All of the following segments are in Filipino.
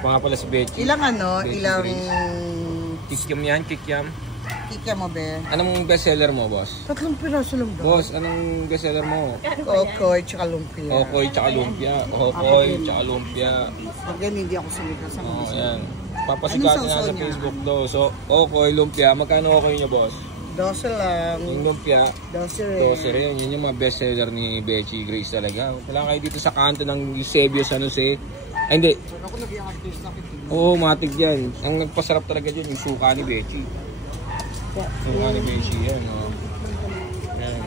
Pa nga pala si Betchy. Ilang ano? Betchy Ilang... Kikiam yan, kikiam. Kikiam mo, be? Anong bestseller mo, boss? 3 piraso lang ba? Boss, anong bestseller mo? Okoy, tsaka lumpia. Okoy, tsaka lumpia. Okoy, tsaka lumpia. Again, hindi ako sumikas sa mga. Ayan. Papasikatin nga sa Facebook to. So, Okoy, lumpia. Magkano Okoy niya, boss? 12 lang. Yung lumpia, 12 rin. 12 rin. Yun yung mga bestseller ni Betchy Grace talaga. Wala kayo dito sa kanto ng Eusebio, San Jose. Ay, hindi. Ako nag-i-artist na kita. Oo, matig yan. Ang nagpasarap talaga dyan, yung suka ni Betchy. Suka ni Betchy yan, o. Yan.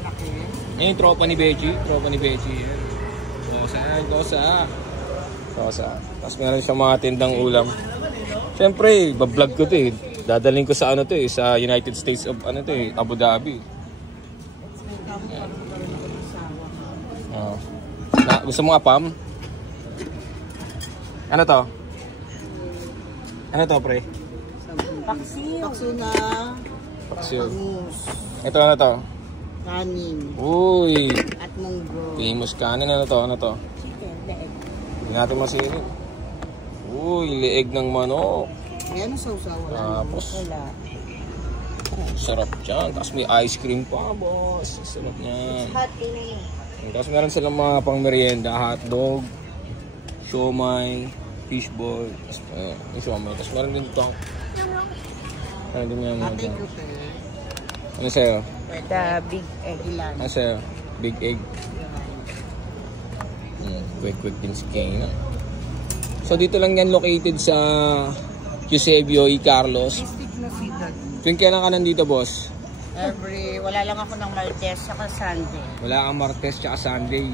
Yan yung tropa ni Betchy. Tropa ni Betchy yan. Kosa. Tapos meron siyang mga tindang ulam. Siyempre, bablog ko to eh. Dadaling ko sa ano to eh, sa United States of ano to eh, Abu Dhabi. Gusto mo apam? Ano to? Ano to, pre? Pakso na. Paksiw. Bangus. Ito ano to? Kanin. Uy! At munggo. Famous kanin. Ano to? Ano to? Chicken, leeg. Hindi natin masilip. Uy, leeg ng manok. Ayan ang sausawa. Tapos, wala. Sarap dyan. Tapos may ice cream pa, boss. Sarap niyan. Tapos meron silang mga pang merienda, hotdog, siomay, fishball, tapos yung siomay. Tapos meron din ito. Meron din yung mga dyan. Ano sa'yo? The big egg lang. Ano sa'yo? Big egg. Quick din si King. So dito lang yan located sa Eusebio y Carlos. Tuwing kailan ka nandito, boss? Wala lang ako ng Martes saka Sunday. Wala kang Martes tsaka Sunday.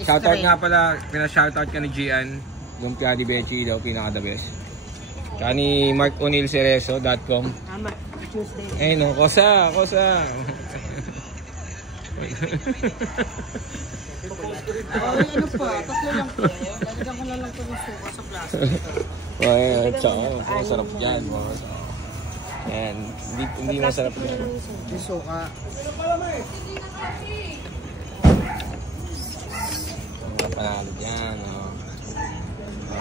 Shoutout nga pala, pina-shoutout ka ni Gian. Lumpia di Betchy daw, pinaka the best. Tsaka ni markonilcereso.com. Tama, Tuesday. Eh no, kosa. Ano pa, tatlo lang po. Lalagyan ko na lang po ng suka sa plastic. Ay, tsaka, masarap dyan. Ayan, hindi masarap dyan. Yung suka. Ang panalo dyan.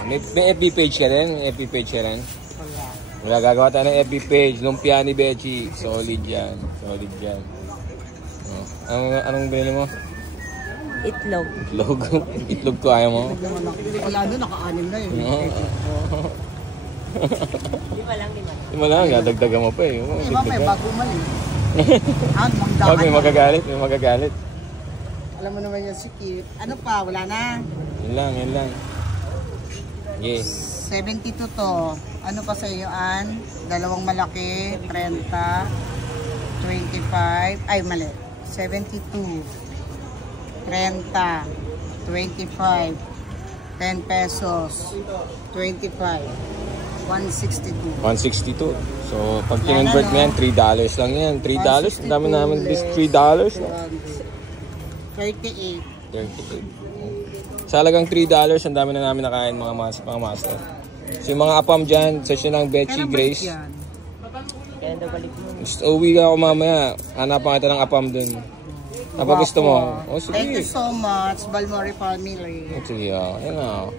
May FB page ka rin? FB page ka rin? Wala, gagawa tayo ng FB page. Lumpia ni Betchy. Solid yan. Anong binili mo? Itlog. Itlog ko, ayaw mo? Wala doon, naka-anim na yun. Lima lang, dadagdagan mo pa eh. Diba may bago mali. Wag, may magagalit. Alam mo naman yung si Kip. Ano pa, wala na? Yan lang. Yes. 72 to. Ano pa sa iyo, Ann? Dalawang malaki, 30, 25, ay mali, 72, 30, 25, 10 pesos, 25, 162. 162. So, pag kinonvert mo yan, $3 lang yan. $3? Ang dami namin this $3. 38. 38. Sa halagang $3, ang dami na namin nakain mga master. So, yung mga apam dyan, session ng Betchy Grace. Uwi ka ako mamaya. Hanapan kita ng apam dun. Kapag gusto mo. Oh, sige. Thank you so much, Balmori family. Sige, yan na.